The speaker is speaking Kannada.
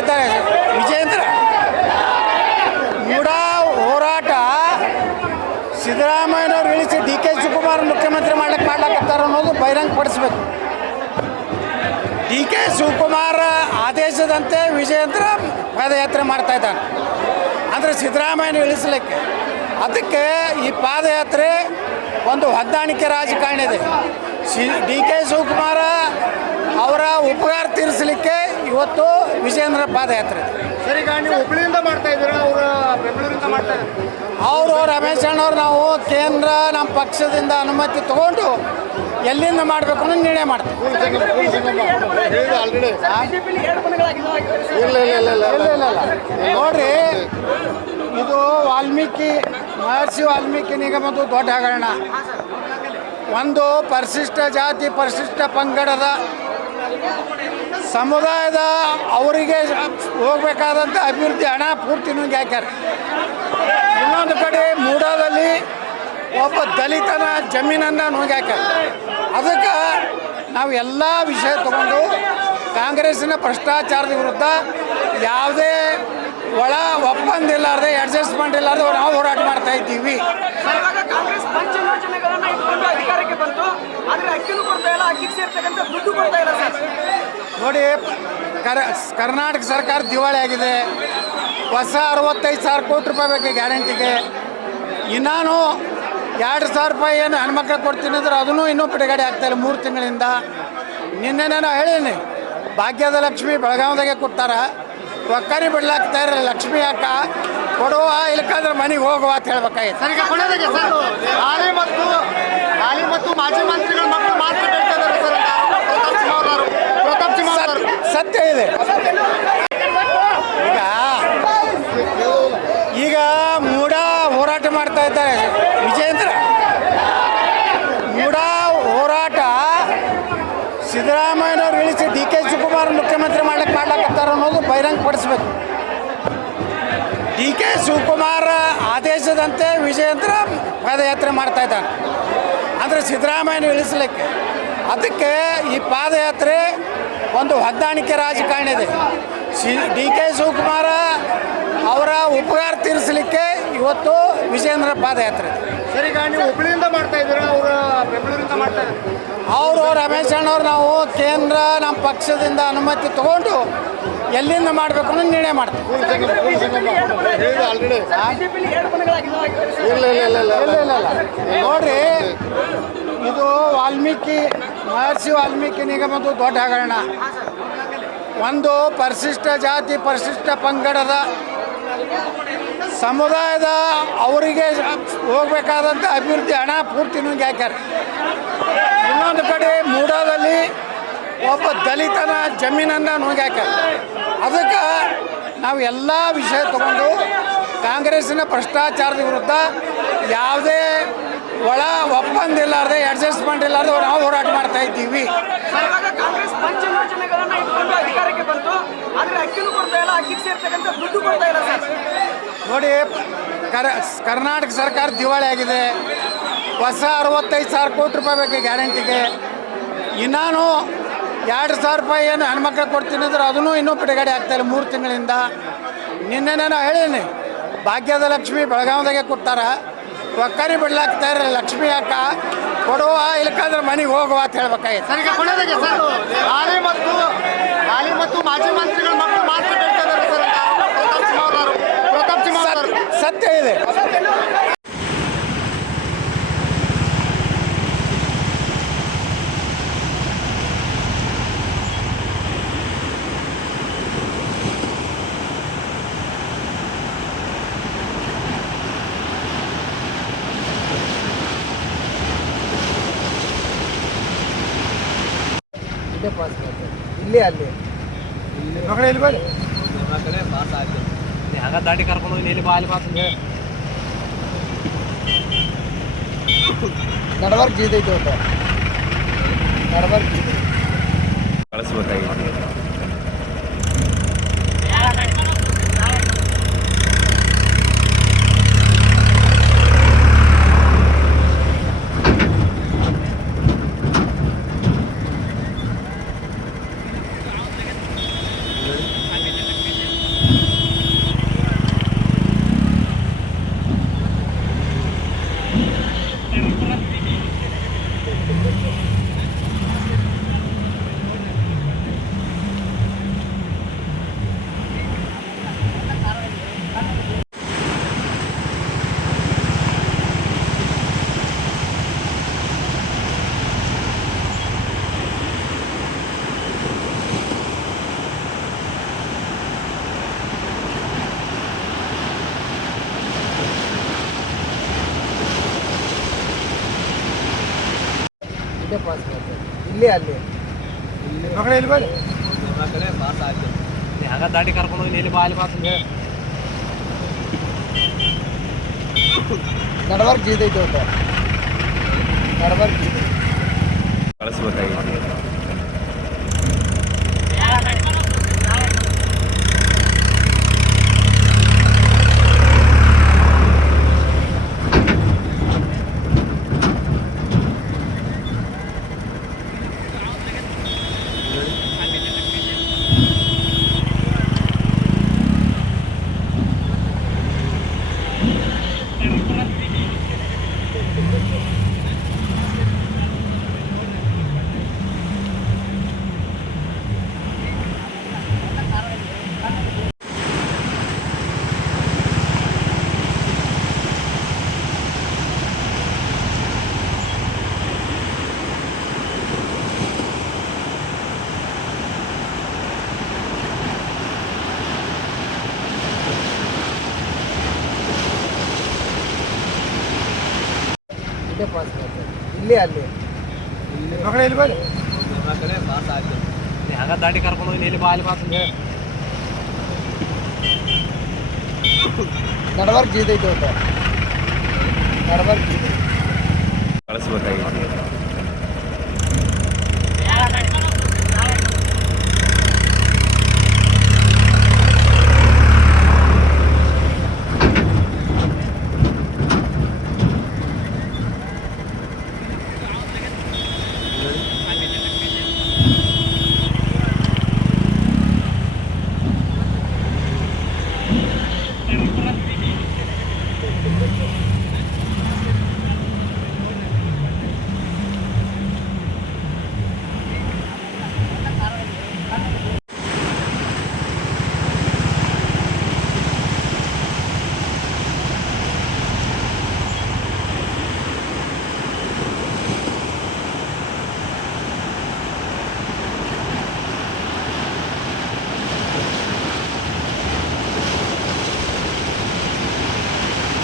ಇದ್ದಾರೆ ವಿಜೇಂದ್ರ. ಮೂಡ ಹೋರಾಟ ಸಿದ್ದರಾಮಯ್ಯನವ್ರು ಇಳಿಸಿ ಡಿ ಕೆ ಶಿವಕುಮಾರ್ ಮುಖ್ಯಮಂತ್ರಿ ಮಾಡ್ಲಕತ್ತಾರ ಅನ್ನೋದು ಬಹಿರಂಗಪಡಿಸ್ಬೇಕು. ಡಿ ಕೆ ಶಿವಕುಮಾರ್ ಆದೇಶದಂತೆ ವಿಜೇಂದ್ರ ಪಾದಯಾತ್ರೆ ಮಾಡ್ತಾ ಇದ್ದಾನೆ ಅಂದರೆ ಸಿದ್ದರಾಮಯ್ಯನ ಇಳಿಸಲಿಕ್ಕೆ. ಅದಕ್ಕೆ ಈ ಪಾದಯಾತ್ರೆ ಒಂದು ಹೊಂದಾಣಿಕೆ ರಾಜಕಾರಣ ಇದೆ. ಡಿ ಕೆ ಶಿವಕುಮಾರ ಅವರ ಉಪಕಾರ ತೀರಿಸಲಿಕ್ಕೆ ಇವತ್ತು ವಿಜೇಂದ್ರ ಪಾದಯಾತ್ರೆ. ಸರಿ, ಈಗ ನೀವು ಹುಬ್ಳಿಯಿಂದ ಮಾಡ್ತಾ ಇದ್ದೀರಾ, ಅವರು ಬೆಂಗಳೂರಿಂದ ಮಾಡ್ತಾ ಇದ್ದಾರೆ? ಅವರು ರಮೇಶ್ ಅಣ್ಣವ್ರು ನಾವು ಕೇಂದ್ರ ನಮ್ಮ ಪಕ್ಷದಿಂದ ಅನುಮತಿ ತಗೊಂಡು ಎಲ್ಲಿಂದ ಮಾಡಬೇಕು ಅನ್ನೋ ನಿರ್ಣಯ ಮಾಡ್ತೀವಿ. ನೋಡ್ರಿ, ಇದು ಮಹರ್ಷಿ ವಾಲ್ಮೀಕಿ ನಿಗಮದ ದೊಡ್ಡ ಹಗರಣ. ಒಂದು ಪರಿಶಿಷ್ಟ ಜಾತಿ ಪರಿಶಿಷ್ಟ ಪಂಗಡದ ಸಮುದಾಯದ ಅವರಿಗೆ ಹೋಗಬೇಕಾದಂಥ ಅಭಿವೃದ್ಧಿ ಹಣ ಪೂರ್ತಿ ನುಂಗಿ ಹಾಕ್ಯಾರ. ಇನ್ನೊಂದು ಕಡೆ ಮೂಡಾದಲ್ಲಿ ಒಬ್ಬ ದಲಿತನ ಜಮೀನನ್ನು ನುಂಗಿ ಹಾಕ್ಯಾರ. ಅದಕ್ಕೆ ನಾವು ಎಲ್ಲ ವಿಷಯ ತಗೊಂಡು ಕಾಂಗ್ರೆಸ್ಸಿನ ಭ್ರಷ್ಟಾಚಾರದ ವಿರುದ್ಧ ಯಾವುದೇ ಒಳ ಒಪ್ಪಂದ ಇಲ್ಲಾರ್ದೆ ಅಡ್ಜಸ್ಟ್ಮೆಂಟ್ ಇಲ್ಲಾರ್ದೆ ನಾವು ಹೋರಾಟ ಮಾಡ್ತಾ ಇದ್ದೀವಿ. ಕಾಂಗ್ರೆಸ್ ಪಂಚ ಯೋಜನೆಗಳನ್ನ ಇಟ್ಕೊಂಡು ಅಧಿಕಾರಕ್ಕೆ ಬಂತು, ಆದರೆ ಅಕ್ಕಿನೂ ಕೊಡ್ತಾ ಇಲ್ಲ, ಅಕ್ಕಿಗೆ ಸೇರ್ತಕ್ಕಂಥ ದುಡ್ಡು ಕೊಡ್ತಾ ಇಲ್ಲ ಸರ್. ನೋಡಿ, ಕರ್ನಾಟಕ ಸರ್ಕಾರ ದಿವಾಳಿ ಆಗಿದೆ. ಹೊಸ 65,000 ಕೋಟಿ ರೂಪಾಯಿ ಬೇಕು ಗ್ಯಾರಂಟಿಗೆ. ಇನ್ನೂ 2,000 ರೂಪಾಯಿ ಏನು ಹೆಣ್ಮಕ್ಳಿಗೆ ಕೊಡ್ತೀನಿ ಅಂದ್ರೆ ಅದನ್ನು ಇನ್ನೂ ಬಿಡುಗಡೆ ಆಗ್ತಾಯಿಲ್ಲ 3 ತಿಂಗಳಿಂದ. ನಿನ್ನೆ ನಾನು ಹೇಳೀನಿ, ಭಾಗ್ಯದ ಲಕ್ಷ್ಮಿ ಬೆಳಗಾವದಾಗೆ ಕೊಡ್ತಾರ, ಒಕ್ಕರಿ ಬಿಡ್ಲಾಕ್ತಾ ಇರಲಿಲ್ಲ. ಲಕ್ಷ್ಮಿ ಅಕ್ಕ ಕೊಡುವ ಇಲ್ಕಂದ್ರೆ ಮನೆಗೆ ಹೋಗುವ ಅಂತ ಹೇಳ್ಬೇಕಾಗಿತ್ತು. ಸರ್, ಈಗ ಕೊನೆಯದಾಗಿ ಸರ್, ಹಾಲಿ ಮತ್ತು ಮಾಜಿ ಮಂತ್ರಿಗಳ ಮಕ್ಕಳು ಮಾತ್ರ ಹೇಳ್ತಾ ಇದ್ದಾರೆ ಸರ್. ಪ್ರತಾಪ್ ಸಿಂಹ ಅವರು ಸತ್ಯ ಇದೆ. ಈಗ ಮೂಡ ಹೋರಾಟ ಮಾಡ್ತಾ ಇದ್ದಾರೆ ವಿಜೇಂದ್ರ. ಮೂಡ ಹೋರಾಟ ಸಿದ್ದರಾಮಯ್ಯನವ್ರು ಇಳಿಸಿ ಡಿ ಕೆ ಶಿವಕುಮಾರ್ ಮುಖ್ಯಮಂತ್ರಿ ಮಾಡ್ಲಕತ್ತಾರ ಅನ್ನೋದು ಬಹಿರಂಗಪಡಿಸ್ಬೇಕು. ಡಿ ಕೆ ಶಿವಕುಮಾರ್ ಆದೇಶದಂತೆ ವಿಜೇಂದ್ರ ಪಾದಯಾತ್ರೆ ಮಾಡ್ತಾ ಇದ್ದಾನೆ ಅಂದರೆ ಸಿದ್ದರಾಮಯ್ಯನ ಇಳಿಸಲಿಕ್ಕೆ. ಅದಕ್ಕೆ ಈ ಪಾದಯಾತ್ರೆ ಒಂದು ಹೊಂದಾಣಿಕೆ ರಾಜಕಾರಣ ಇದೆ. ಡಿ ಕೆ ಶಿವಕುಮಾರ ಅವರ ಉಪಕಾರ ತೀರಿಸಲಿಕ್ಕೆ ಇವತ್ತು ವಿಜೇಂದ್ರ ಪಾದಯಾತ್ರೆ. ಸರಿ, ಈಗ ನೀವು ಹುಬ್ಳಿಯಿಂದ ಮಾಡ್ತಾ ಇದ್ದೀರಾ, ಅವರು ಬೆಂಗಳೂರಿಂದ ಮಾಡ್ತಾ ಇದ್ದಾರೆ? ಅವರು ರಮೇಶ್ ಅಣ್ಣವ್ರು ನಾವು ಕೇಂದ್ರ ನಮ್ಮ ಪಕ್ಷದಿಂದ ಅನುಮತಿ ತಗೊಂಡು ಎಲ್ಲಿಂದ ಮಾಡಬೇಕು ಅನ್ನೋ ನಿರ್ಣಯ ಮಾಡ್ತೀವಿ. ನೋಡ್ರಿ, ಇದು ಮಹರ್ಷಿ ವಾಲ್ಮೀಕಿ ನಿಗಮದ ದೊಡ್ಡ ಹಗರಣ. ಒಂದು ಪರಿಶಿಷ್ಟ ಜಾತಿ ಪರಿಶಿಷ್ಟ ಪಂಗಡದ ಸಮುದಾಯದ ಅವರಿಗೆ ಹೋಗಬೇಕಾದಂಥ ಅಭಿವೃದ್ಧಿ ಹಣ ಪೂರ್ತಿ ನುಂಗಿ ಹಾಕ್ಯಾರ. ಇನ್ನೊಂದು ಕಡೆ ಮೂಡಾದಲ್ಲಿ ಒಬ್ಬ ದಲಿತನ ಜಮೀನನ್ನು ನುಂಗಿ ಹಾಕ್ಯಾರ. ಅದಕ್ಕೆ ನಾವು ಎಲ್ಲ ವಿಷಯ ತಗೊಂಡು ಕಾಂಗ್ರೆಸ್ಸಿನ ಭ್ರಷ್ಟಾಚಾರದ ವಿರುದ್ಧ ಯಾವುದೇ ಒಳ ಒಪ್ಪಂದ ಇಲ್ಲಾರ್ದೆ ಅಡ್ಜಸ್ಟ್ಮೆಂಟ್ ಇಲ್ಲಾರ್ದೆ ನಾವು ಹೋರಾಟ ಮಾಡ್ತಾ ಇದ್ದೀವಿ. ಕಾಂಗ್ರೆಸ್ ಪಂಚ ಯೋಜನೆಗಳನ್ನ ಇಟ್ಕೊಂಡು ಅಧಿಕಾರಕ್ಕೆ ಬಂತು, ಆದರೆ ಅಕ್ಕಿನೂ ಕೊಡ್ತಾ ಇಲ್ಲ, ಅಕ್ಕಿಗೆ ಸೇರ್ತಕ್ಕಂಥ ದುಡ್ಡು ಕೊಡ್ತಾ ಇಲ್ಲ ಸರ್. ನೋಡಿ, ಕರ್ನಾಟಕ ಸರ್ಕಾರ ದಿವಾಳಿ ಆಗಿದೆ. ಹೊಸ 65,000 ಕೋಟಿ ರೂಪಾಯಿ ಬೇಕು ಗ್ಯಾರಂಟಿಗೆ. ಇನ್ನೂ 2,000 ರೂಪಾಯಿ ಏನು ಹೆಣ್ಮಕ್ಳಿಗೆ ಕೊಡ್ತೀನಿ ಅಂದ್ರೆ ಅದನ್ನು ಇನ್ನೂ ಬಿಡುಗಡೆ ಆಗ್ತಾಯಿಲ್ಲ 3 ತಿಂಗಳಿಂದ. ನಿನ್ನೆ ನಾನು ಹೇಳೀನಿ, ಭಾಗ್ಯದ ಲಕ್ಷ್ಮಿ ಬೆಳಗಾವದಾಗೆ ಕೊಡ್ತಾರ, ಒಕ್ಕರಿ ಬಿಡ್ಲಾಕ್ತಾ ಇರಲಿಲ್ಲ. ಲಕ್ಷ್ಮಿ ಅಕ್ಕ ಕೊಡುವ ಇಲ್ಕಂದ್ರೆ ಮನೆಗೆ ಹೋಗುವ ಅಂತ ಹೇಳ್ಬೇಕಾಗಿತ್ತು. ಸರ್, ಈಗ ಕೊನೆಯದಾಗಿ ಸರ್, ಹಾಲಿ ಮತ್ತು ಮಾಜಿ ಮಂತ್ರಿಗಳ ಮಕ್ಕಳು ಮಾತ್ರ ಹೇಳ್ತಾ ಇದ್ದಾರೆ ಸರ್. ಪ್ರತಾಪ್ ಸಿಂಹ ಅವರು ಸತ್ಯ ಇದೆ. ಇಲ್ಲಿ ಅಲ್ಲಿ ಹಂಗ ದಾಟಿ ಕರ್ಕೊಂಡು ಹೋಗಿ ಇಲ್ಲಿ ಬಾ ಅಲ್ಲಿ ಮಾತು ನಡವರ್ಕ್ ಜೀದೈತೆ ಅಂತ ನಡವರ್ಕ್ ಕಳಿಸ್ಬೇಕಾಗಿತ್ತು. ಪಾಸ್ ಮಾಡ್ತಾರೆ ಇಲ್ಲಿ ಅಲ್ಲಿ ಪಾಸ್ ಆಯ್ತು ಹಂಗ ದಾಟಿ ಕರ್ಕೊಂಡು ಹೋಗಿ ಎಲ್ಲಿ ಬಾಲಿ ಪಾಸ್ ನಡವರ್ಕ್ ಜೀದೈತೆ ಅಂತ ನಡವರ್ಕ್ ಜೀದೈತೆ ಕಳಿಸ್ಬೇಕಾಗಿತ್ತು. ಇಲ್ಲೇ ಪಾಸ್ ಮಾಡ್ತಾರೆ ಇಲ್ಲಿ ಅಲ್ಲಿ ಪಾಸ್ ಆಯ್ತು ಹಂಗ ದಾಟಿ ಕರ್ಕೊಂಡು ಹೋಗಿ ಎಲ್ಲಿ ಬಾಲಿ ಪಾಸ್ ನಡವರ್ಕ್ ಜೀದೈತೆ ಅಂತ ನಡವರ್ಕ್ ಜೀದೈತೆ ಕಳಿಸ್ಬೇಕಾಗಿತ್ತು.